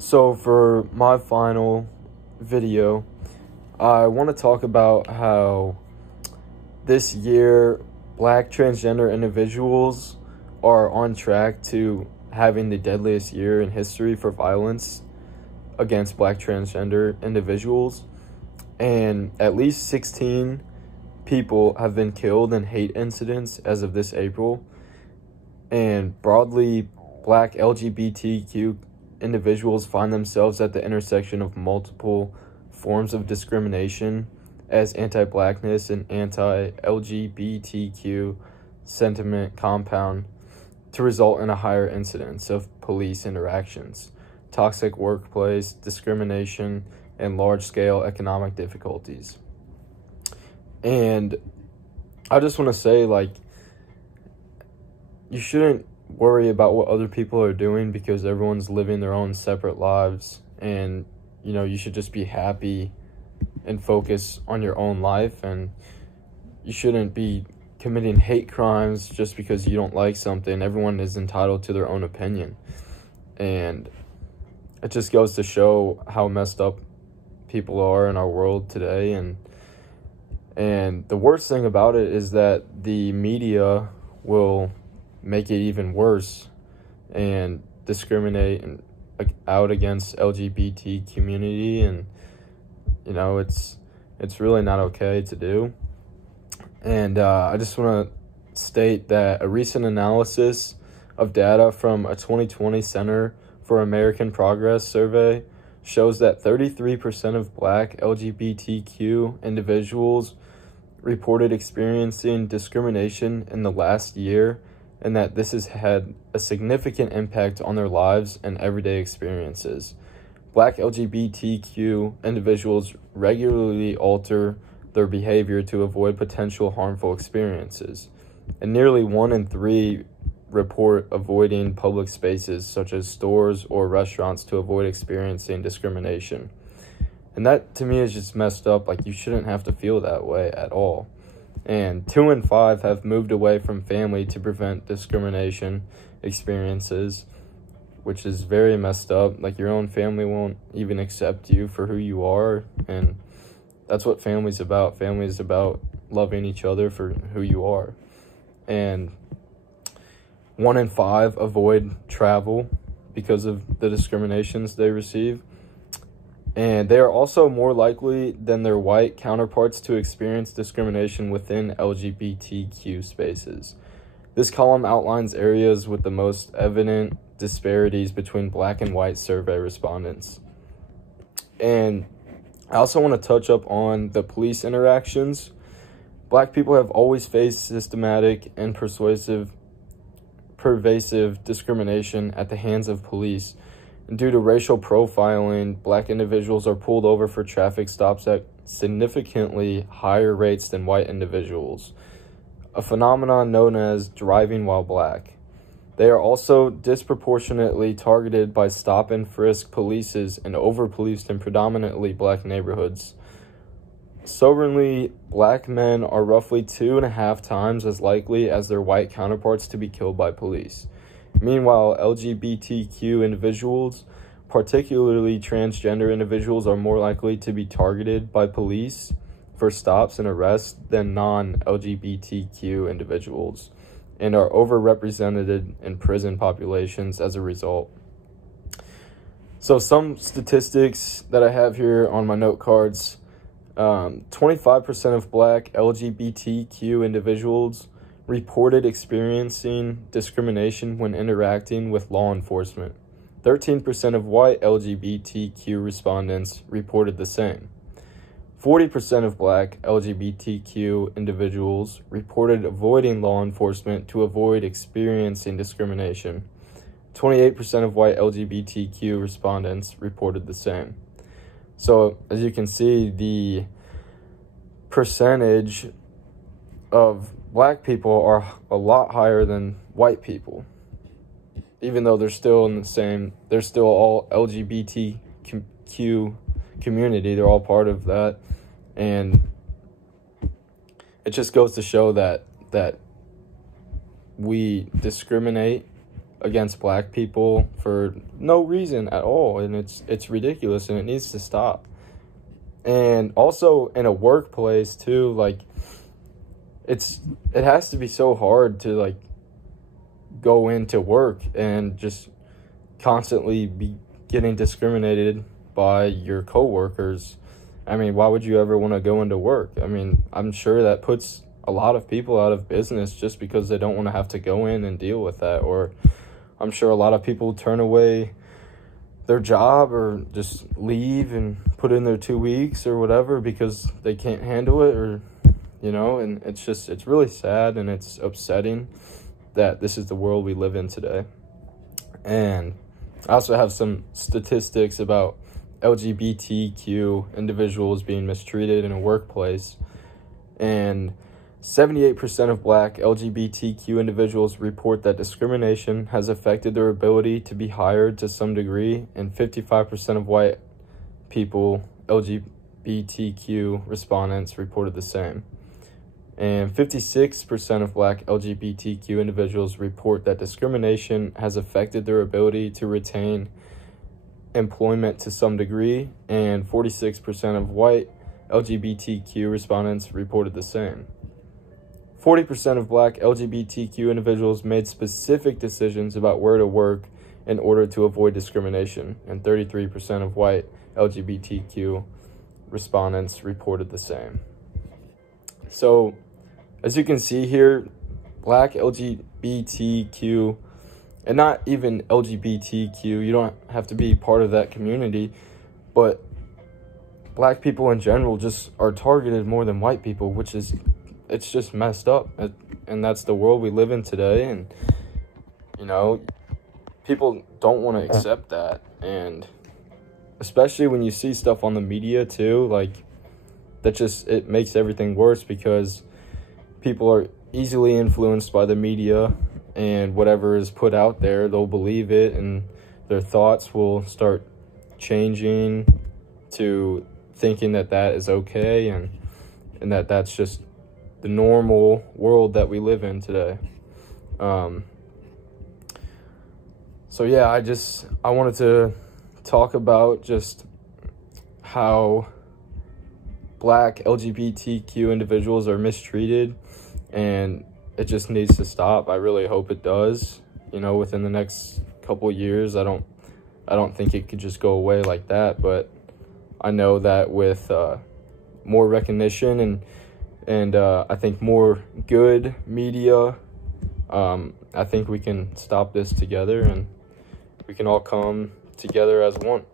So for my final video, I want to talk about how this year Black transgender individuals are on track to having the deadliest year in history for violence against Black transgender individuals. And at least 16 people have been killed in hate incidents as of this April. And broadly, Black LGBTQ individuals find themselves at the intersection of multiple forms of discrimination as anti-Blackness and anti-LGBTQ sentiment compound to result in a higher incidence of police interactions, toxic workplace discrimination, and large-scale economic difficulties. And I just want to say, you shouldn't worry about what other people are doing because everyone's living their own separate lives, and you should just be happy and focus on your own life, and you shouldn't be committing hate crimes just because you don't like something. Everyone is entitled to their own opinion, and it just goes to show how messed up people are in our world today. And the worst thing about it is that the media will make it even worse and discriminate and out against LGBT community, and it's really not okay to do. And I just want to state that a recent analysis of data from a 2020 Center for American Progress survey shows that 33% of Black LGBTQ individuals reported experiencing discrimination in the last year, and that this has had a significant impact on their lives and everyday experiences. Black LGBTQ individuals regularly alter their behavior to avoid potential harmful experiences, and nearly 1 in 3 report avoiding public spaces such as stores or restaurants to avoid experiencing discrimination. And that, to me, is just messed up. You shouldn't have to feel that way at all. And 2 in 5 have moved away from family to prevent discrimination experiences, which is very messed up. Your own family won't even accept you for who you are, and that's what family's about. Family is about loving each other for who you are. And 1 in 5 avoid travel because of the discriminations they receive. And they are also more likely than their white counterparts to experience discrimination within LGBTQ spaces. This column outlines areas with the most evident disparities between Black and white survey respondents. And I also want to touch up on the police interactions. Black people have always faced systematic and pervasive discrimination at the hands of police. And due to racial profiling, Black individuals are pulled over for traffic stops at significantly higher rates than white individuals, a phenomenon known as driving while Black. They are also disproportionately targeted by stop and frisk polices and over-policed in predominantly Black neighborhoods. Soberly, Black men are roughly 2.5 times as likely as their white counterparts to be killed by police. Meanwhile, LGBTQ individuals, particularly transgender individuals, are more likely to be targeted by police for stops and arrests than non-LGBTQ individuals, and are overrepresented in prison populations as a result. So some statistics that I have here on my note cards: 25% of Black LGBTQ individuals reported experiencing discrimination when interacting with law enforcement. 13% of white LGBTQ respondents reported the same. 40% of Black LGBTQ individuals reported avoiding law enforcement to avoid experiencing discrimination. 28% of white LGBTQ respondents reported the same. So, as you can see, the percentage of Black people are a lot higher than white people, even though they're still all LGBTQ community. They're all part of that, and it just goes to show that we discriminate against black people for no reason at all, and it's ridiculous, and it needs to stop. And also in a workplace too, like it has to be so hard to like go into work and just constantly be getting discriminated by your coworkers. I mean, why would you ever want to go into work? I mean, I'm sure that puts a lot of people out of business just because they don't want to have to go in and deal with that. Or I'm sure a lot of people turn away their job or just leave and put in their 2 weeks or whatever because they can't handle it, or, you know, and it's really sad, and it's upsetting that this is the world we live in today. And I also have some statistics about LGBTQ individuals being mistreated in a workplace. And 78% of black LGBTQ individuals report that discrimination has affected their ability to be hired to some degree, and 55% of white people, LGBTQ respondents, reported the same. And 56% of black LGBTQ individuals report that discrimination has affected their ability to retain employment to some degree, and 46% of white LGBTQ respondents reported the same. 40% of black LGBTQ individuals made specific decisions about where to work in order to avoid discrimination, and 33% of white LGBTQ respondents reported the same. So, as you can see here, black LGBTQ, and not even LGBTQ, you don't have to be part of that community, but black people in general just are targeted more than white people, which is, it's just messed up. And that's the world we live in today. And, you know, people don't want to accept that. And especially when you see stuff on the media too, like, that just, it makes everything worse, because people are easily influenced by the media, and whatever is put out there, they'll believe it, and their thoughts will start changing to thinking that that is okay, and that that's just the normal world that we live in today. So yeah, I wanted to talk about just how black LGBTQ individuals are mistreated, and it just needs to stop. I really hope it does, you know, within the next couple years. I don't think it could just go away like that, but I know that with more recognition and I think more good media, I think we can stop this together, and we can all come together as one.